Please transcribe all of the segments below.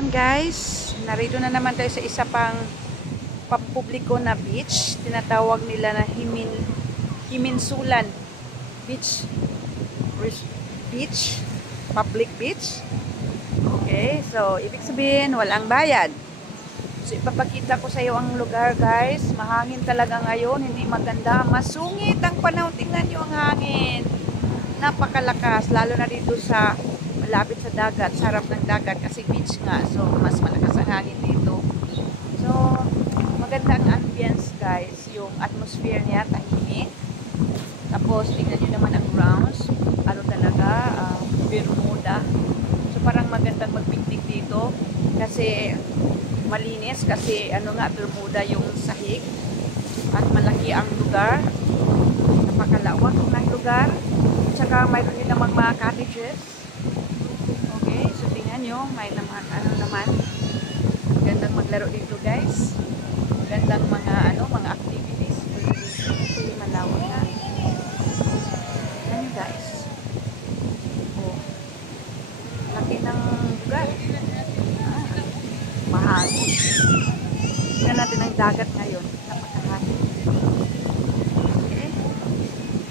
afternoon guys, narito na naman tayo sa isa pang pampubliko na beach. Tinatawag nila na Himinsulan Beach, public beach. Okay, so ibig sabihin walang bayad. So ipapakita ko sa iyo ang lugar guys. Mahangin talaga ngayon, hindi maganda, masungit ang panahon. Tingnan nyo ang hangin, napakalakas, lalo na dito sa malapit sa dagat, sa harap ng dagat kasi beach nga, so mas malakas ang hangin dito. So maganda ang ambience guys, yung atmosphere niya tahimik. Tapos tingnan nyo naman ang grounds, ano talaga, Bermuda. So parang magandang mag-picnic dito kasi malinis, kasi ano nga, Bermuda yung sahig, at malaki ang lugar, napakalawak ng lugar. Tsaka mayroon din namang mga cottages. Okay, so tingnan nyo, may naman, ano naman, gandang maglaro dito guys, gandang mga mga activities dito. Actually malawak na. Tingnan nyo guys, oh, laki ng lugar, mahangin. Tingnan natin ang dagat ngayon, napakahangin. Okay,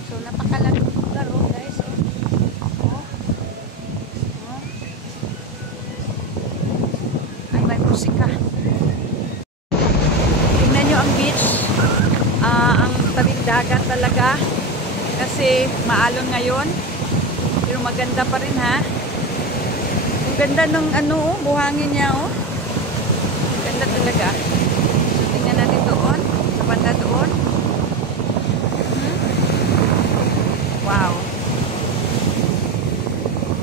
so napakalaki ng lugar oh guys, oh. Musika. Tingnan nyo ang beach, ang tabing dagat talaga kasi maalon ngayon, pero maganda pa rin ha. Ang ganda ng buhangin niya oh, ganda talaga. So tingnan natin doon sa banda doon. Wow,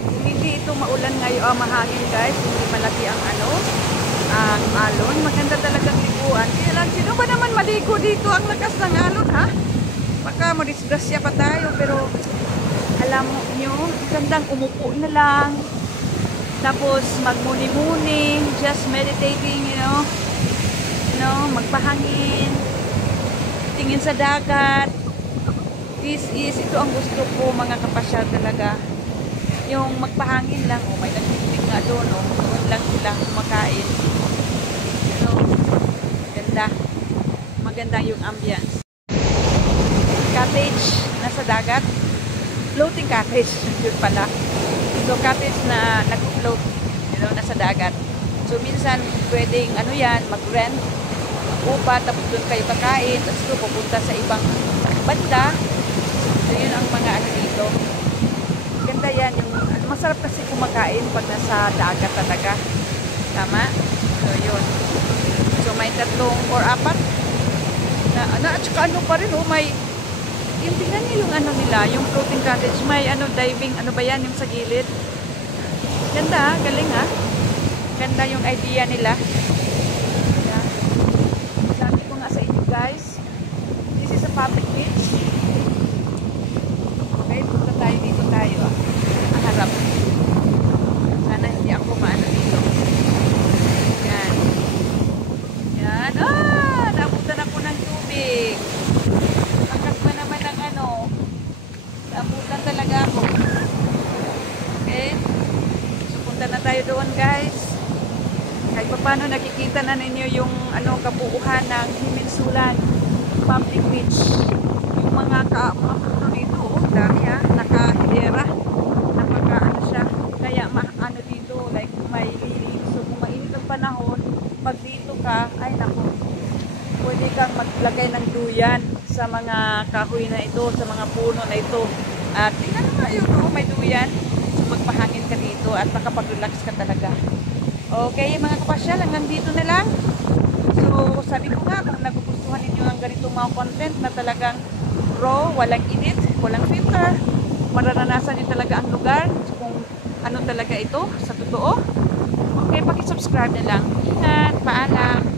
kung hindi ito maulan ngayon, mahangin guys, hindi malaki ang ang alon, maganda talagang liguan. Kaya lang, sino ba naman maligo dito? Ang lakas ng alon ha, baka madisgrasya pa tayo. Pero alam nyo, gandang umupo na lang, tapos magmuni-muni, just meditating, you know, magpahangin, tingin sa dagat. Ito ang gusto ko mga kapasyal talaga, yung magpahangin lang. Oh, may nagtitig nga doon, oh, doon lang sila kumakain. So, ganda, maganda yung ambience. Cottage nasa dagat, floating cottage yun pala. So cottage na nag-float, nasa dagat. So minsan pwedeng yan, mag-rent, mag-upa, tapos doon kayo kakain, tapos doon pupunta sa ibang banda. So yun ang mga dito. Ganda yan, yung masarap kasi kumakain pag nasa dagat talaga. Tama? So yun. So may 3 or 4 na at saka pa rin oh, may yung tingnan niyo yung nila, yung floating cottage, may diving, ba yan, yung sa gilid. Ganda, galing ha. Ganda yung idea nila. Yeah. Sabi ko nga sa inyo guys, this is a public beach. Okay, punta tayo dito tayo. Ang harap. Sana hindi ako maano dito. Yan. Yan. Nabutan ako ng tubig. Angkas pa naman ng nabutan talaga ako. Okay. So punta na tayo doon guys. Kahit pa paano nakikita na ninyo yung kabuuan ng Himinsulan public beach. Yung mga puno dito, oh, dami ha, nakahilera, napaka siya, kaya dito, like may lilim. So kung mainit ang panahon, pag dito ka, ay naku, pwede kang maglagay ng duyan sa mga kahoy na ito, sa mga puno na ito. At tingnan naman yun, oh, may duyan. So magpahangin ka dito at makapag-relax ka talaga. Okay mga kapasyal, hanggang dito na lang. So sabi ko nga, kung nagugustuhan ninyo ang ganitong mga content na talagang raw, walang edit, walang filter, mararanasan nyo talaga ang lugar, so kung talaga ito sa totoo, okay, paki-subscribe na lang. Ingat, paalam.